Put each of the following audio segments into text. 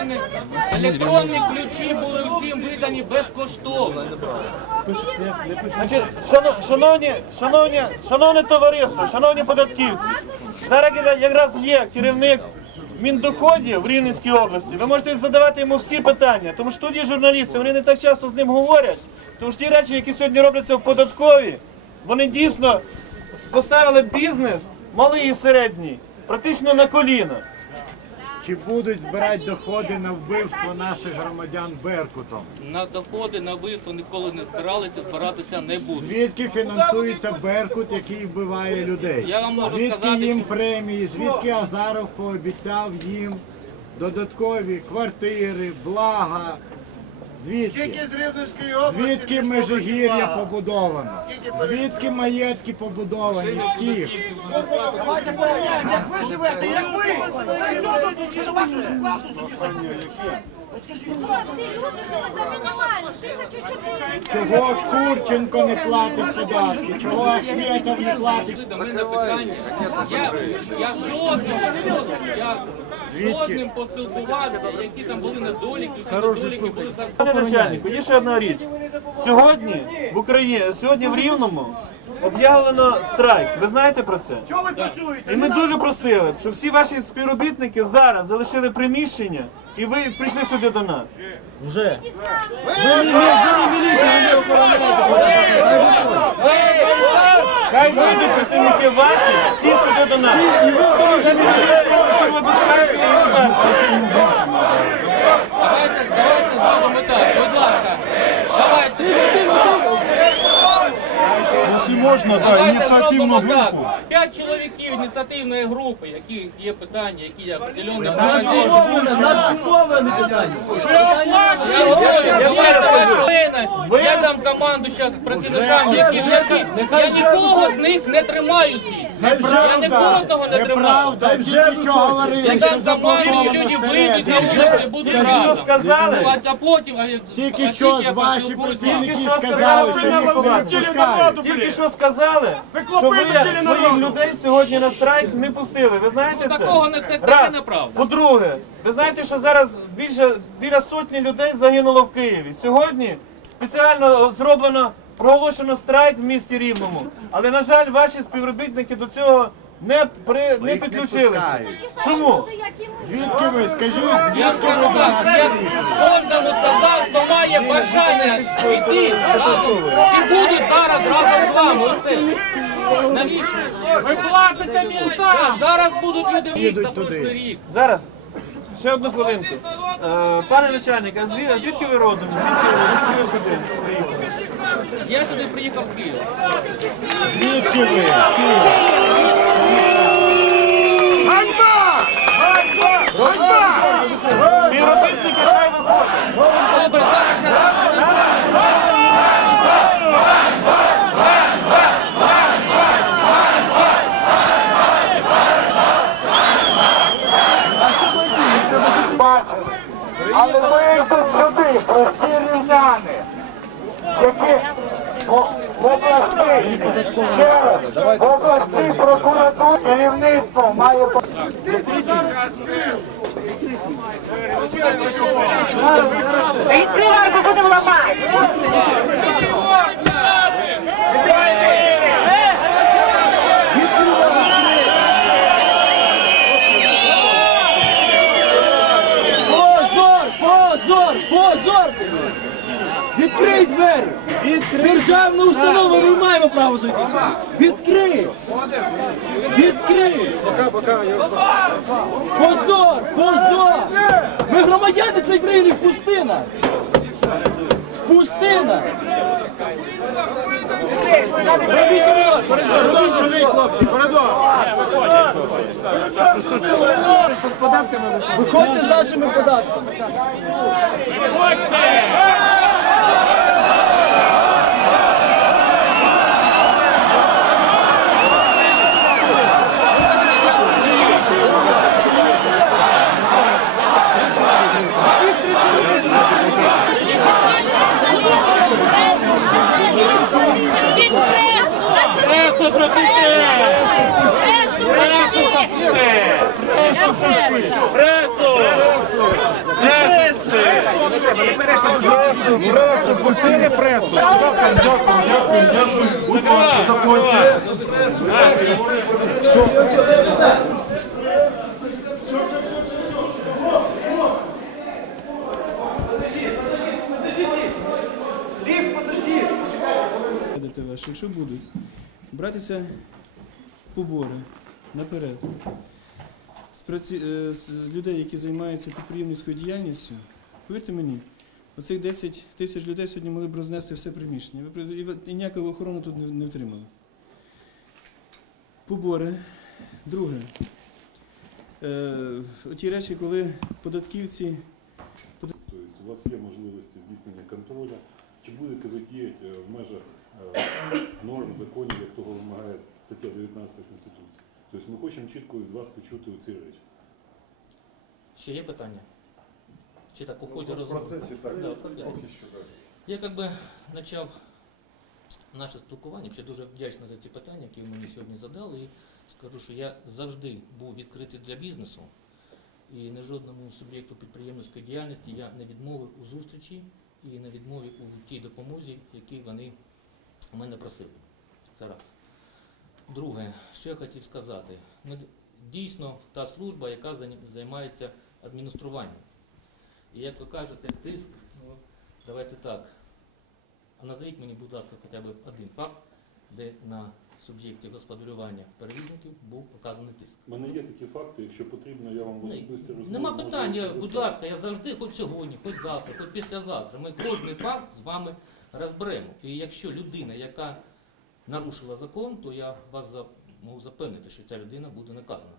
електронні, електронні ключі були всім видані безкоштовно. Значить, шано- шановні, шановні, шановне товариство, шановні податківці, зараз якраз є керівник Міндоходів в Рівненській області. Ви можете задавати йому всі питання, тому що тут є журналісти, вони не так часто з ним говорять. Тому що ті речі, які сьогодні робляться в податковій, вони дійсно поставили бізнес, малий і середній, практично на коліна. Чи будуть збирати доходи на вбивство наших громадян Беркутом? На доходи на вбивство ніколи не збиралися, збиратися не будуть. Звідки фінансується Беркут, який вбиває людей? Я вам можу звідки сказати, їм що- премії, звідки Азаров пообіцяв їм додаткові квартири, блага? Звідки? Тільки з Рівненської області. Звідки Межигір'я побудовано? Звідки маєтки побудовані всіх? Давайте порівняємо, як ви живете, як ви. Це все до вашу зарплату собі закупили. От скажіть, Ці люди живуть за мінімальну, 1400. Чого Курченко не платить податки? Чого Ахметов не платить? Я, я жодним, я жодним поспілкувався, які там були недоліки, недоліки були Пане начальнику, є ще одна річ. Сьогодні в Україні, сьогодні в Рівному об'явлено страйк. Ви знаєте про це? чого ви працюєте? І ми дуже просили, щоб всі ваші співробітники зараз залишили приміщення і ви прийшли сюди до нас. Вже. Хай вийдуть працівники ваші, всі сюди до нас. Це міліція, служба безпеки і. Давайте, давайте зробимо так, будь ласка. Давайте, Якщо можна, да, ініціативну групу. П'ять чоловіків ініціативної групи, які є питання, які я поділені. Я Я ще раз кажу. Я дам команду зараз працівникам, які. Я нікого з них не тримаю здесь. Я нікого того не тримаю. Неправда, тільки що говорили, Я що команду, заблоковано люди вийдуть на всередині. вулицю і будуть Тільки що сказали? А потім, а, Тільки що тільки ваші працівники що сказали, сказали, що їх не випускають. Тільки що сказали, що ви своїх людей сьогодні на страйк не пустили. Ви знаєте Ну, це? такого не- таке Раз. неправда. По-друге, ви знаєте, що зараз більше біля сотні людей загинуло в Києві. Сьогодні спеціально зроблено проголошено страйк в місті Рівному. Але на жаль, ваші співробітники до цього не при не підключилися. Чому? Як. Звідки ви? Скажіть, Я скажу так, нас? я кожному має бажання йти разом і будуть зараз разом з вами. Оце. Навіщо? Ви платите мілта! Зараз будуть люди Їдуть за рік. Зараз. Ще одну хвилинку. Е, пане начальник, а зві- звідки ви родом? Звідки ви, звідки ви сюди приїхали? Я сюди приїхав з Києва. Звідки ви? З Києва. Співробітники хай виходять. Добре, зараз. Але вийдуть сюди, прості рівняни, які в області, ще раз, в області прокуратури керівництво має Відкривай, бо будемо ламати. Позор! Позор! Позор! Відкрий двері! Державна установа, ми маємо право зайти. Відкрий! Відкрий! Позор! Позор! Ми громадяни цієї країни, впусти нас! Впусти нас! Хлопці, коридор. Виходьте з нашими податками! Пресу пропустите! Пресу пропустите! Пресу! Пресу! Пресу, пресу, пустили пресу. Що якщо будуть братися побори наперед з, е, з людей, які займаються підприємницькою діяльністю, повірте мені, оцих 10 тисяч людей сьогодні могли б рознести все приміщення. Ви І ніяку охорону тут не, не втримали. Побори. Друге. Е, ті речі, коли податківці Тобто у вас є можливості здійснення контролю. Чи будете ви діяти е, в межах е, норм законів, як того вимагає стаття 19 Конституції? Тобто ми хочемо чітко від вас почути ці речі. Ще є питання? Чи так у ході Ну, В процесі так, Да, поки що так. Я як би почав наше спілкування, ще дуже вдячний за ці питання, які ви мені сьогодні задали. І скажу, що я завжди був відкритий для бізнесу і не жодному суб'єкту підприємницької діяльності я не відмовив у зустрічі і не відмовив у тій допомозі, які вони мене просили. Це раз. Друге, що я хотів сказати, ми дійсно та служба, яка займається адмініструванням. І як ви кажете, тиск, ну, давайте так. А назвіть мені, будь ласка, хоча б один факт, де на суб'єкті господарювання перевізників був показаний тиск. У мене є такі факти, якщо потрібно, я вам в особисті розмови. Нема питання, будь ласка, я завжди, хоч сьогодні, хоч завтра, хоч післязавтра. Ми кожний факт з вами розберемо. І якщо людина, яка нарушила закон, то я вас за- можу запевнити, що ця людина буде наказана.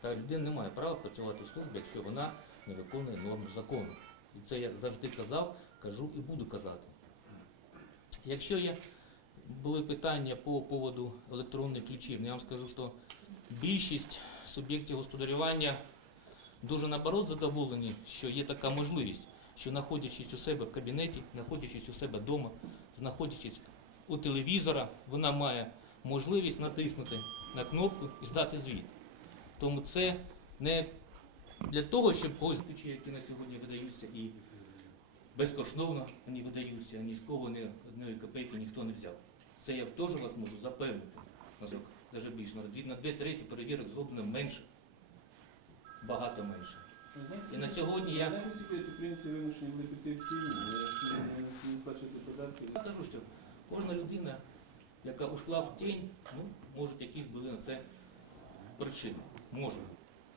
Та людина не має права працювати в службі, якщо вона не виконує норм закону. І це я завжди казав, кажу і буду казати. Якщо є були питання по поводу електронних ключів, ну, я вам скажу, що більшість суб'єктів господарювання дуже наоборот задоволені, що є така можливість, що знаходячись у себе в кабінеті, знаходячись у себе вдома, знаходячись у телевізора, вона має можливість натиснути на кнопку і здати звіт. Тому це не для того, щоб ось ключі, які на сьогодні видаються і безкоштовно вони видаються, ні з кого ні одної копейки ніхто не взяв. Це я теж вас можу запевнити. Навіть більше, на дві треті перевірок зроблено менше. Багато менше. І на сьогодні я? Я кажу, що кожна людина, яка ушла в тінь, ну, може якісь були на це причини. Може.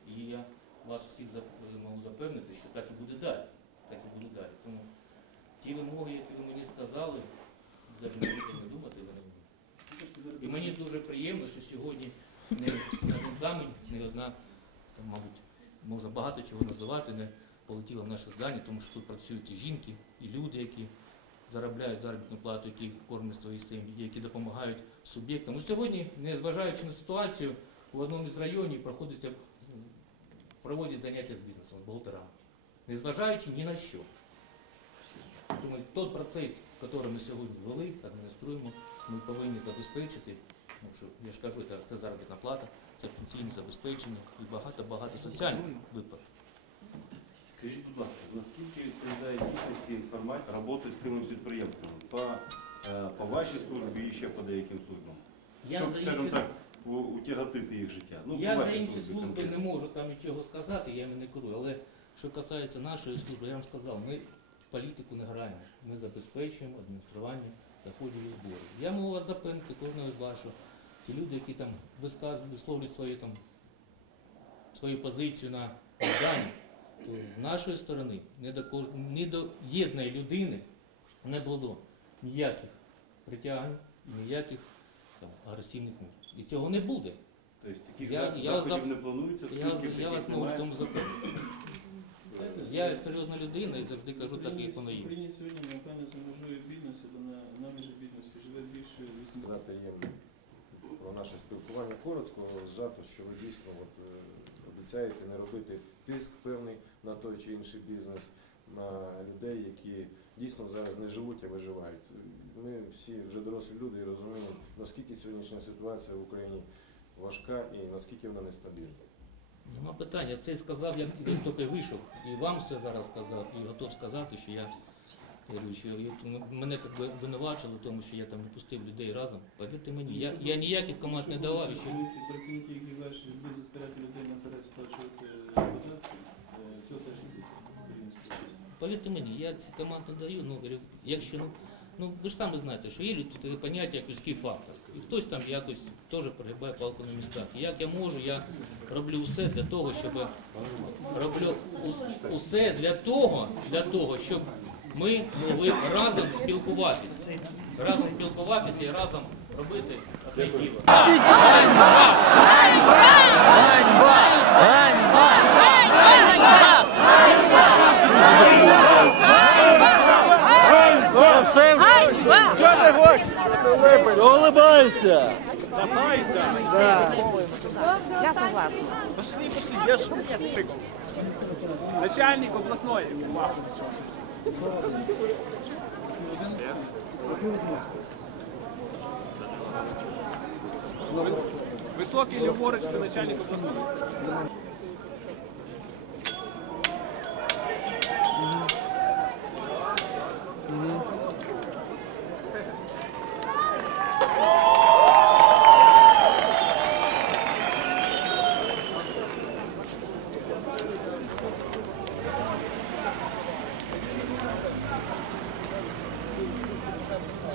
І я вас всіх зап- можу запевнити, що так і буде далі. Так і буде далі. Тому ті вимоги, які ви мені сказали, навіть не будете не думати, ви не І мені дуже приємно, що сьогодні не один камінь, не одна, там, мабуть, можна багато чого називати, не полетіла в наше здання, тому що тут працюють і жінки, і люди, які заробляють заробітну плату, які кормлять свої сім'ї, які допомагають суб'єктам. Ну, сьогодні, незважаючи на ситуацію, в одному з районів проходиться, проводять заняття з бізнесом, бухгалтерами. Незважаючи ні на що. Тому той процес, який ми сьогодні вели, адмініструємо, ми повинні забезпечити, ну, що, я ж кажу, це, заробітна плата, це пенсійне забезпечення і багато-багато соціальних виплат. Скажіть, будь ласка, наскільки відповідає дійсності інформація роботи з тими підприємствами по, е, по вашій службі і ще по деяким службам? Я Щоб, скажімо так, у- утяготити їх життя. Ну, я за інші служби не можу там нічого сказати, я їм не керую. Але що касається нашої служби, я вам сказав, ми політику не граємо. Ми забезпечуємо адміністрування доходів і зборів. Я можу вас запевнити кожного з вас, що ті люди, які там висловлюють свою там свою позицію на Майдані, то з нашої сторони ні до кож... ні до єдної людини не було ніяких притягань, ніяких там, агресивних мір. І цього не буде. Тобто таких Я- я заходів не планується, Я, я вас можу в цьому запевнити. Я серйозна людина і завжди кажу так, як воно В є. Україні сьогодні, за межою бідності, на, на межі бідності живе більше 80 Знати їм про наше спілкування коротко, зжато, що ви дійсно от, е, обіцяєте не робити тиск певний на той чи інший бізнес, на людей, які дійсно зараз не живуть, а виживають. Ми всі вже дорослі люди і розуміємо, наскільки сьогоднішня ситуація в Україні важка і наскільки вона нестабільна. Нема питання. Це сказав, як, як тільки вийшов. І вам все зараз сказав, і готов сказати, що я м- мене як би винувачили в тому, що я там не пустив людей разом. Повірте мені, я, я ніяких команд не давав. І що... Працівники, які ваші люблять заставляти людей наперед сплачувати податки, е, цього теж області. Повірте мені, я ці команд не даю. Ну, говорю, якщо ну, ну ви ж самі знаєте, що є таке поняття як людський фактор. І хтось там якось теж перегибає палку на містах. І як я можу, я роблю все для того, щоб роблю усе для того, для того, щоб ми могли разом спілкуватися. Разом спілкуватися і разом робити одне діло. Улыбайся! Я согласна. Пошли, пошли, я ж... Начальник областной. Високий ліворуч, це начальник обласної.